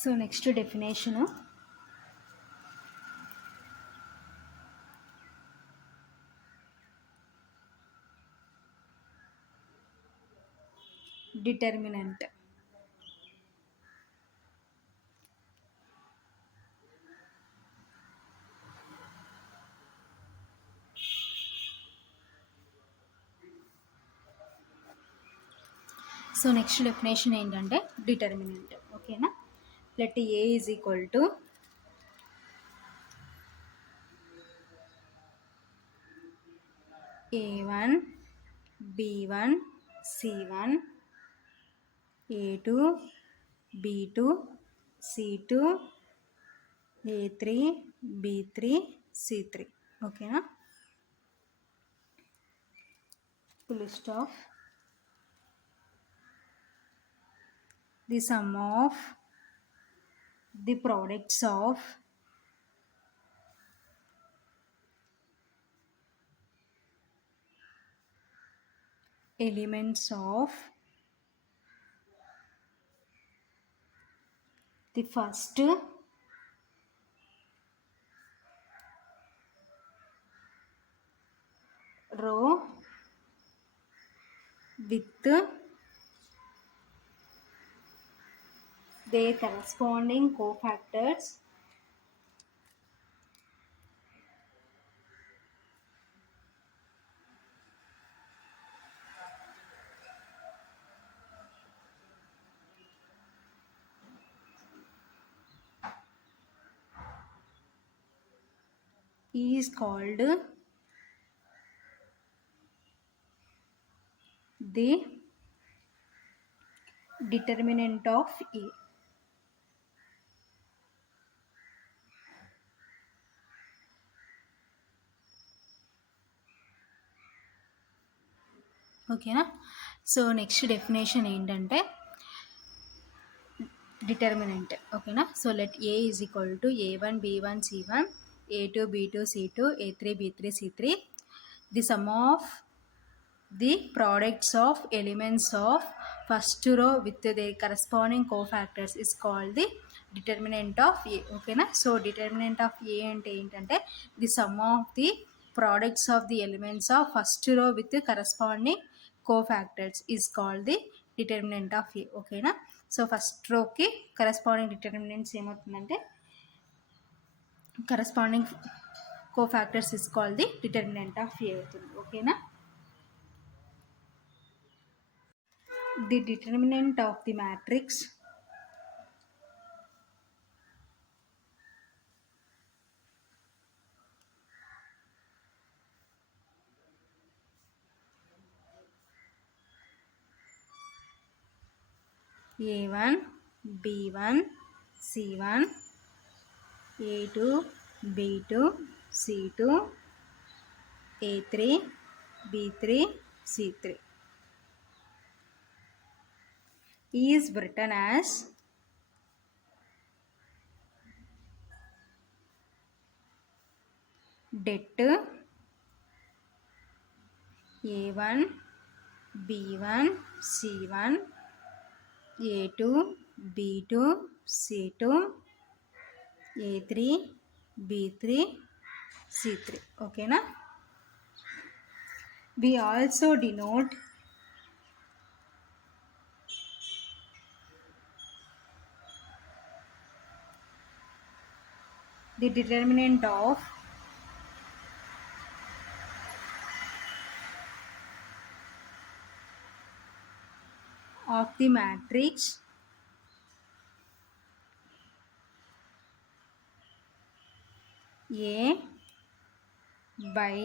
So next definition, determinant. So next definition ఏంటంటే determinant. ఓకేనా. Let A is equal to A1 B1 C1 A2 B2 C2 A3 B3 C3. ఓకేనా. Full stop. The sum of the products of elements of the first row with their corresponding cofactors is called the determinant of A. ఓకేనా. So next definition ఏంటంటే determinant. ఓకేనా. So let A is equal to A1 B1 C1 A2 B2 C2 A3 B3 C3. The sum of the products of elements of first row with the corresponding cofactors is called the determinant of A. ఓకేనా. So determinant of A అంటే ఏంటంటే the sum of the products of the elements of first row with corresponding cofactors is called the determinant of A. ఓకేనా. So first రోకి corresponding determinants ఏమవుతుందంటే corresponding cofactors is called the determinant of A అవుతుంది. ఓకేనా. The determinant of the matrix A1 B1 C1 A2 B2 C2 A3 B3 C3 is written as det A1 B1 C1 A2 B2 C2 A3 B3 C3. ఓకేనా. We also denote the determinant of the matrix A by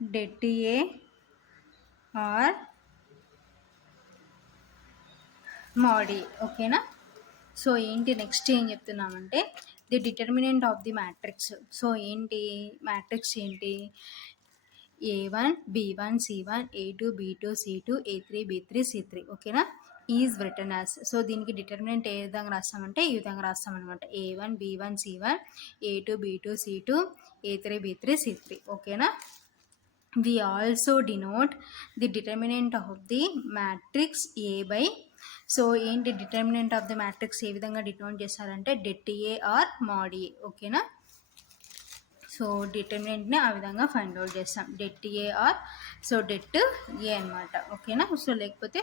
det A or mod A. ఓకేనా. So ఏంటి next ఏం చెప్తున్నామంటే the determinant of the matrix. So ఏంటి matrix ఏంటి A1 B1 C1 A2 B2 C2 A3 B3 C3. ఓకేనా. Is return as. So దీనికి డిటర్మినెంట్ ఏ విధంగా రాస్తామంటే ఈ విధంగా రాస్తామన్నమాట. A1 B1 C1 A2 B2 C2 A3 B3 C3. ఓకేనా. we also denote the determinant of the matrix A by, so ఏంటి determinant of the matrix A విధంగా డినోట్ చేస్తారంటే det A or mod A. ఓకేనా, so డిటర్మినెంట్ని ఆ విధంగా find out చేస్తాం, det A or, so det A అనమాట. ఓకేనా, సో లేకపోతే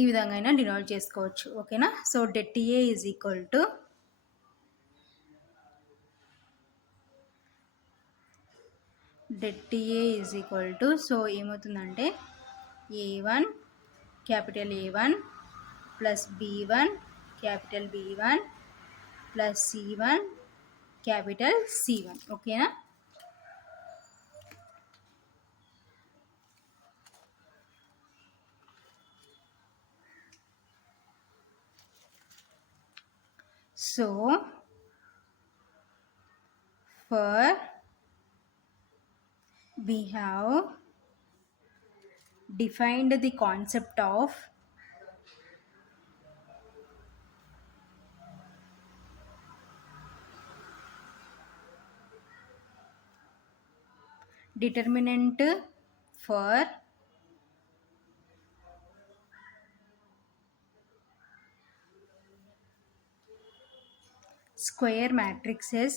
ఈ విధంగా అయినా డినోట్ చేసుకోవచ్చు. ఓకేనా, so det A is equal to debt A is equal to, so ఏమవుతుందంటే A1 capital A1 plus B1 capital B1 plus C1 capital C1. ఓకేనా, so for we have defined the concept of determinant for square matrices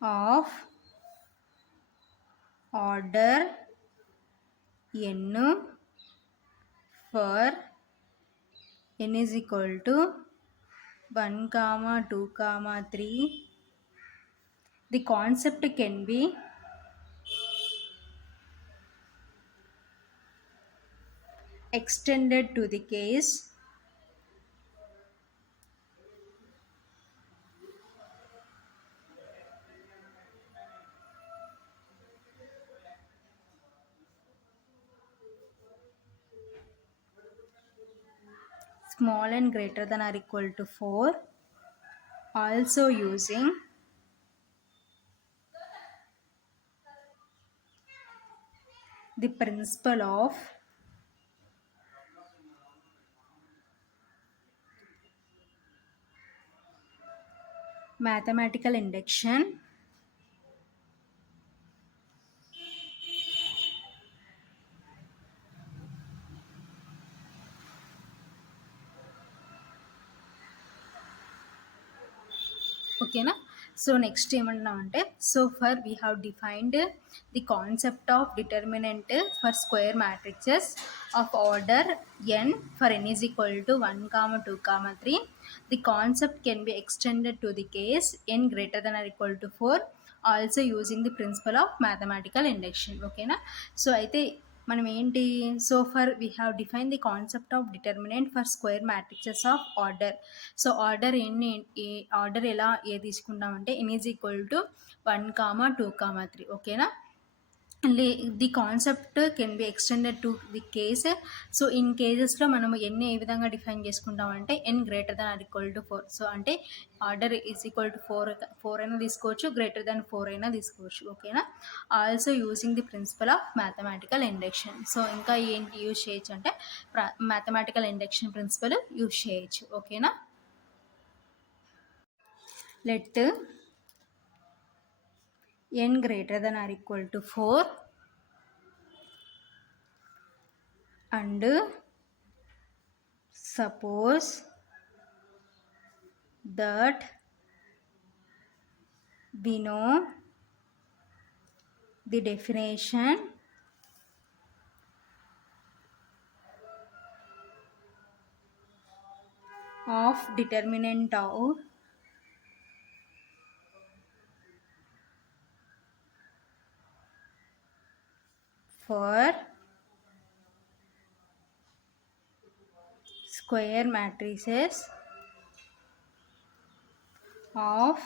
of order n for n is equal to 1, 2, 3. The concept can be extended to the case small and greater than or equal to 4, also using the principle of mathematical induction ఓకేనా. So next ఏమంటున్నాం అంటే, so far we have defined the concept of determinant for square matrices of order n for n is equal to 1, 2, 3. The concept can be extended to the case n greater than or equal to 4, also using the principle of mathematical induction. ఓకేనా, so అయితే మనం ఏంటి, so far we have define the concept of determinant for square matrices of order. So order ఎన్ని, order ఎలా తీసుకుంటామంటే n is equal to 1, 2, 3. ఓకేనా, the concept can be extended to the case. So in కేజెస్లో మనం n ఏ విధంగా define చేసుకుంటామంటే n greater than or equal to 4. So అంటే ఆర్డర్ ఈజ్ ఈక్వల్ టు 4 అయినా తీసుకోవచ్చు, గ్రేటర్ దెన్ 4 అయినా తీసుకోవచ్చు. ఓకేనా, also using the principle of mathematical induction. So ఇంకా ఏంటి యూజ్ చేయొచ్చు అంటే మ్యాథమెటికల్ ఇండక్షన్ ప్రిన్సిపల్ యూజ్ చేయొచ్చు. ఓకేనా, let n greater than or equal to 4 and suppose that we know the definition of determinant of for square matrices of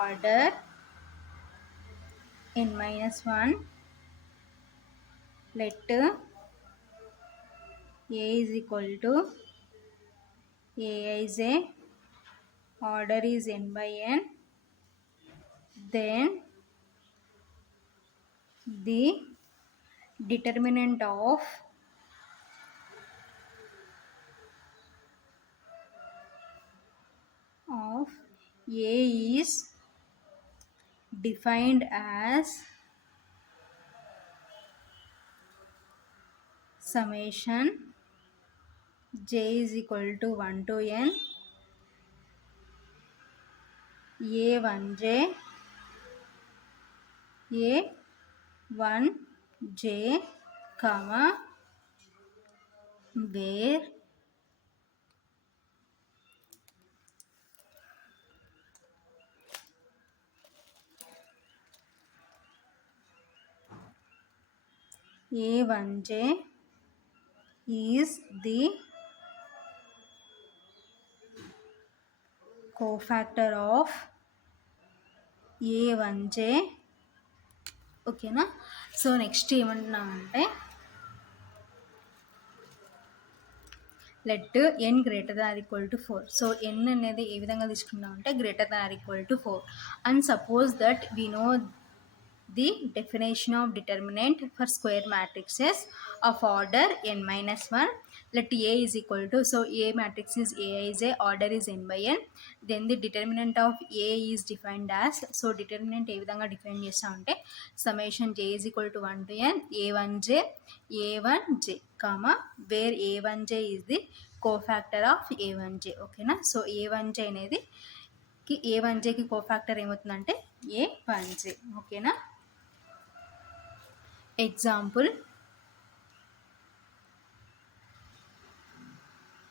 order n minus 1. Let A is equal to Aij, order is n by n, then the determinant of A is defined as summation j is equal to 1 to n a1j a1j comma where a1j is the cofactor of a1j. ఓకేనా. So next ఏమంటున్నామంటే let n greater than or equal to 4. So n అనేది ఏ విధంగా తీసుకున్నామంటే greater than or equal to 4 and suppose that we know the definition of determinant for square matrices of order n minus 1. Let A is equal to, so A matrix is Aij, order is n by n. Then the determinant of A is defined as, so determinant ఏ విధంగా డిఫైన్ చేస్తామంటే summation j is equal to 1 to n a1j comma where a1j is the cofactor of a1j. ఓకేనా. So a1j అనేది a1jకి కోఫాక్టర్ ఏమవుతుందంటే a1j. ఓకేనా. Example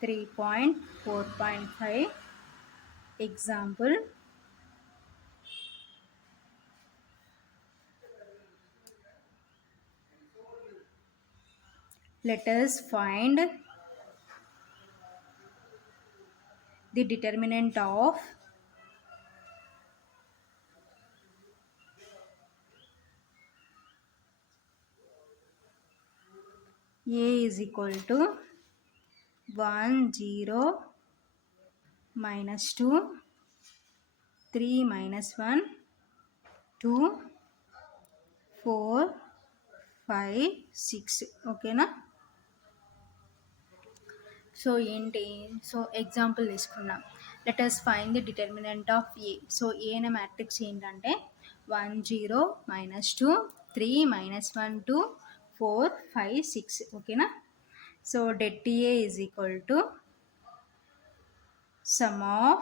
3.4.5. Example let us find the determinant of A is equal to 1 0 minus 2 3 minus 1 2 4 5 6. ఓకేనా. So ఏంటి, so example తీసుకున్నాం. Let us find the determinant of A. So A అనే matrix ఏంటంటే 1 0 minus 2 3 minus 1 2 4 5 6. ఓకేనా. So det A is equal to sum of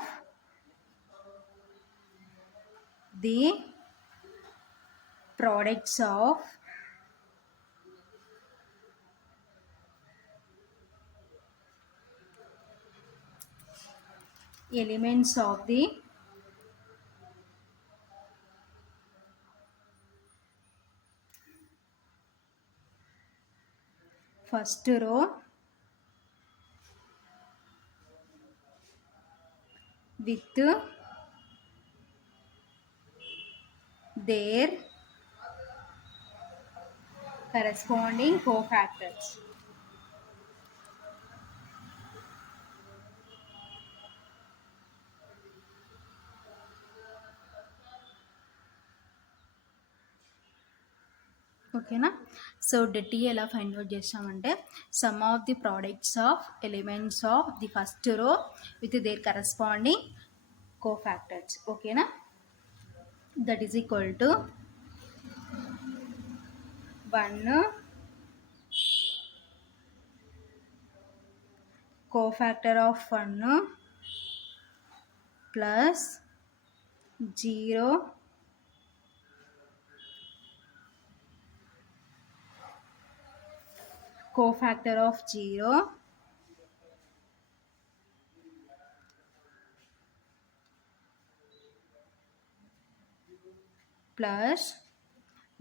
the products of elements of the first row with their corresponding cofactors. ఓకేనా. So det ఎలా find out చేస్తామంటే sum of the products of elements of the first row with their corresponding cofactors. ఓకేనా. That is equal to 1 cofactor of 1 plus 0 cofactor of 0 plus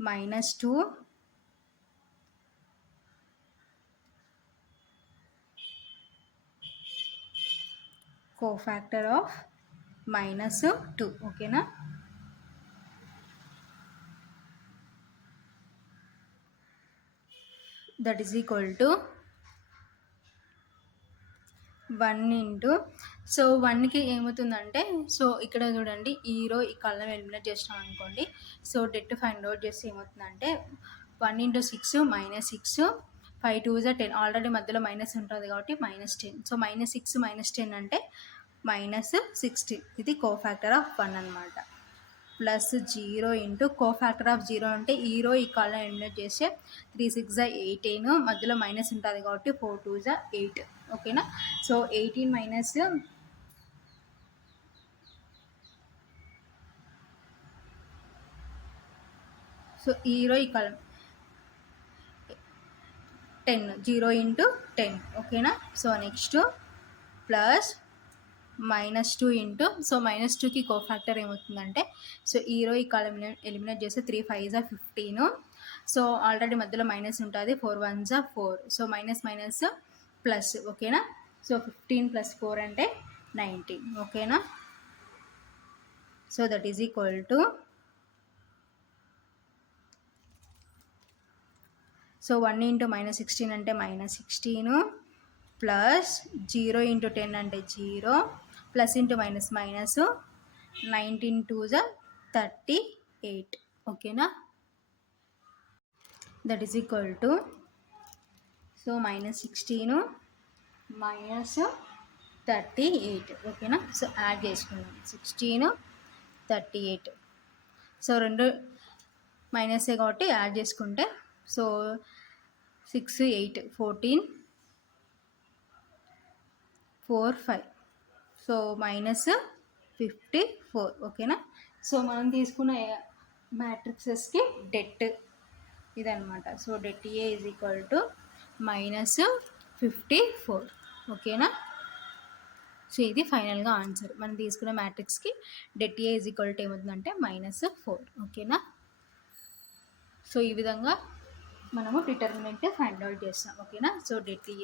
minus 2 cofactor of minus 2. ఓకేనా. That is equal to 1 into, so 1కి ఏమవుతుందంటే, సో ఇక్కడ చూడండి ఈ రో ఈ కాలం ఎలిమినేట్ చేసినాం అనుకోండి. సో డెట్ ఫైండ్ అవుట్ చేస్తే ఏమవుతుందంటే 1 × 6 -6 5 2 10. ఆల్రెడీ మధ్యలో మైనస్ ఉంటుంది కాబట్టి -10. సో -6 -10 అంటే మైనస్ 16, ఇది కోఫాక్టర్ ఆఫ్ 1 అనమాట. ప్లస్ 0 ఇంటూ కోఫాక్టర్ ఆఫ్ 0 అంటే ఈ రో ఈ కాలం ఎలిమినేట్ చేస్తే 3 6 18, మధ్యలో మైనస్ ఉంటుంది కాబట్టి 4 2 8. ఓకేనా. సో 18 మైనస్ సో ఈ రో ఈ కాలం 10, 0 ఇంటూ 10. ఓకేనా. So next plus -2 into, so -2కి కోఫాక్టర్ ఏమవుతుందంటే, సో ఈ రో ఈ కాలం ఎలిమినేట్ చేస్తే 3 5 15. సో ఆల్రెడీ మధ్యలో మైనస్ ఉంటుంది, 4 1 4. So minus minus plus. ఓకేనా. సో 15 + 4 అంటే 19. ఓకేనా. So that is equal to, so 1 ఇంటూ -16 అంటే -16, ప్లస్ 0 ఇంటూ 10 అంటే 0, ప్లస్ ఇంటూ మైనస్ మైనస్, 19 2 38. ఓకేనా. That is equal to, so -16 -38. ఓకేనా. సో యాడ్ చేసుకుందాం, 16 38. సో రెండు మైనసే కాబట్టి యాడ్ చేసుకుంటే, సో 6 8 14 4 5. సో -54. ఓకేనా. సో మనం తీసుకున్న మ్యాట్రిక్సెస్కి డెట్ ఇదనమాట. So det A is equal to -54. ఓకేనా. సో ఇది ఫైనల్గా ఆన్సర్. మనం తీసుకున్న మ్యాట్రిక్స్కి det A is equal to ఏమవుతుందంటే -4. ఓకేనా. సో ఈ విధంగా మనము డిటర్మినెంట్ ఫైండ్ అవుట్ చేస్తాం. ఓకేనా. సో డెట్ ఏ